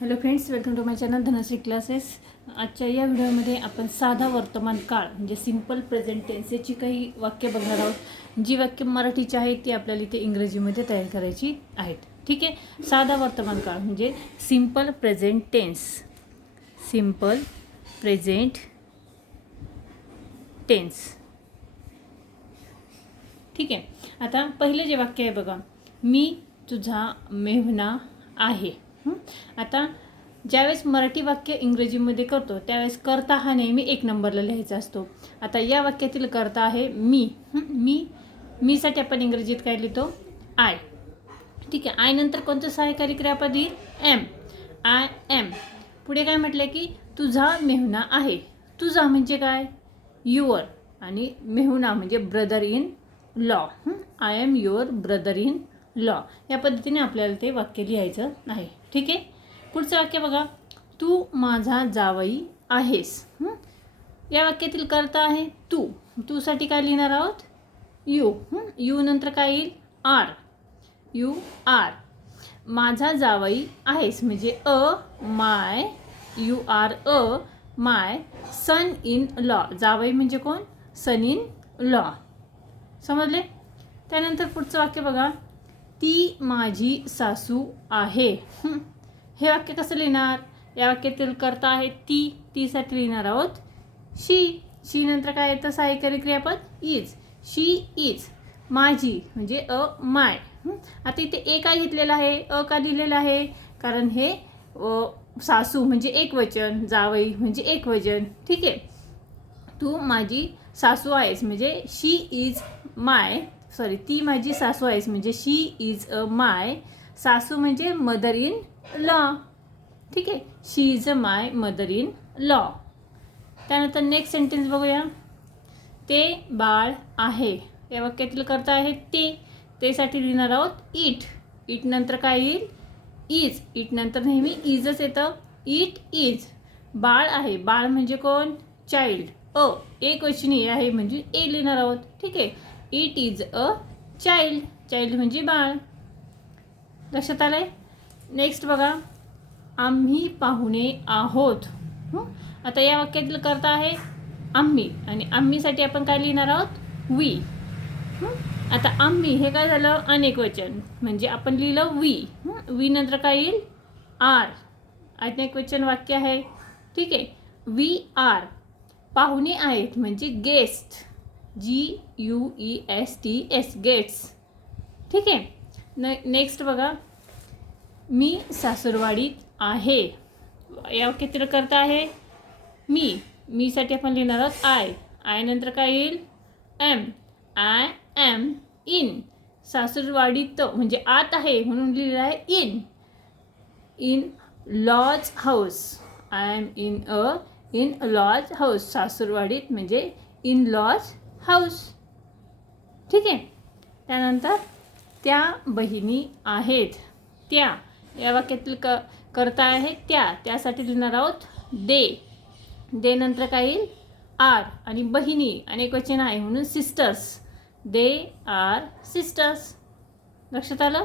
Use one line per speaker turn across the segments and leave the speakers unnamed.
Hello friends welcome to my channel Dhanashree classes आजच्या या व्हिडिओमध्ये आपण साधा वर्तमान काळ म्हणजे सिंपल प्रेझेंट टेन्स याची काही वाक्य बघणार आहोत. जी वाक्य मराठीची आहेत ती आपल्याला इथे इंग्रजीमध्ये तयार करायची आहेत. ठीक आहे? साधा वर्तमान काळ म्हणजे simple present tense simple present tense ठीक आहे? आता पहिलं जे वाक्य आहे बघा. मी तुझा मेहना आहे. आता ज्यावेळेस मराठी वाक्य इंग्रजीमध्ये करतो त्यावेळेस करता हा नेहमी एक नंबरला लिहायचा असतो. आता या वाक्यातील करता आहे मी मी मीसाठी आपण इंग्रजीत काय लिहितो? आय ठीक आहे आय नंतर कोणतं सहाय्यकारी क्रियापद? येईल एम आय एम पुढे काय म्हटलं की तुझा मेहुणा आहे तुझा म्हणजे काय? युअर आणि मेहुणा म्हणजे brother in law I am your brother in law या पद्धतीने आपल्याला ते वाक्य लिहायचं आहे. ठीक आहे? पुढचं वाक्य बघा. तू माझा जावई आहेस. या वाक्यातील करता आहे तू. तूसाठी काय लिहिणार आहोत? यू. यू नंतर काय येईल? आर. You are. माझा जावई आहेस. म्हणजे a my you are a my son in law. जावई म्हणजे कोण? Son in law. समजले? त्यानंतर पुढचं वाक्य बघा. ती माझी सासू आहे. हे. वाक्य कसं लिहिणार? या वाक्यातील करता आहे ती. तीसाठी लिहिणार आहोत. शी. शी नंतर काय येतं? सहाय्यकारी क्रियापद? इज शी इज माझी. म्हणजे अ माय. आता इथे ए काय घेतलेलं आहे? अ का लिहिलेलं आहे? कारण हे सासू म्हणजे एक वचन जावई म्हणजे एक वचन. ठीक आहे. तू माझी सासू आहेस. म्हणजे शी इज माय. सॉरी ती माझी सासू आहेस. म्हणजे शी इज अ माय सासू म्हणजे मदर इन लॉ ठीक आहे? She is a my mother in law त्यानंतर नेक्स्ट सेंटेन्स बघूया. ते बाळ आहे. या वाक्यातील करता आहे ते. तेसाठी लिहिणार आहोत इट इट नंतर काय येईल? इज इट नंतर नेहमी इजच येतं. इट इज बाळ आहे. बाळ म्हणजे कोण? Child a. एक वचनी आहे म्हणजे ए लिहिणार आहोत. ठीक आहे? It is a child child म्हणजे बाळ. लक्षात आलंय? नेक्स्ट बघा. आम्ही पाहुणे आहोत. आता या वाक्यातील करता आहे आम्ही. आणि आम्हीसाठी आपण काय लिहिणार आहोत? वी आता आम्ही हे काय झालं? अनेक वचन. म्हणजे आपण लिहिलं वी वी नंतर काय येईल? आर अनेक वचन वाक्य आहे. ठीक आहे. वी आर पाहुणे आहेत. म्हणजे guest G U E S T S guests ठीक आहे? न नेक्स्ट बघा. मी सासूरवाडीत आहे. या किती करता आहे? मी. मीसाठी आपण लिहिणार आहोत आय आय नंतर काय येईल? एम आय एम इन सासूरवाडीत म्हणजे आत आहे म्हणून लिहिलं आहे in in laws house I am in a in laws house सासूरवाडीत म्हणजे इन लॉज हाऊस. ठीक आहे. त्यानंतर त्या बहिणी आहेत. त्या या वाक्यातील क करता आहे त्या. त्यासाठी लिहिणार आहोत दे. दे नंतर काय येईल? आर. आणि बहिणी अनेक वचन आहे म्हणून सिस्टर्स दे आर सिस्टर्स लक्षात आलं?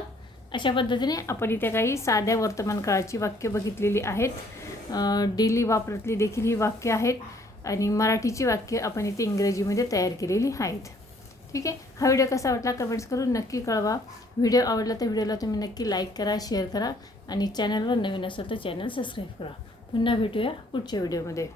अशा पद्धतीने आपण इथे काही साध्या वर्तमान काळाची वाक्य बघितलेली आहेत. डेली वापरातली देखील ही वाक्य आहेत. आणि मराठीची वाक्य आपण इथे इंग्रजीमध्ये तयार केलेली आहेत. ठीक आहे? हा व्हिडिओ कसा वाटला कमेंट्स करून नक्की कळवा. व्हिडिओ आवडला तर व्हिडिओला तुम्ही नक्की लाईक करा शेअर करा आणि चॅनलवर नवीन असेल तर चॅनल सबस्क्राईब करा. पुन्हा भेटूया पुढच्या व्हिडिओमध्ये.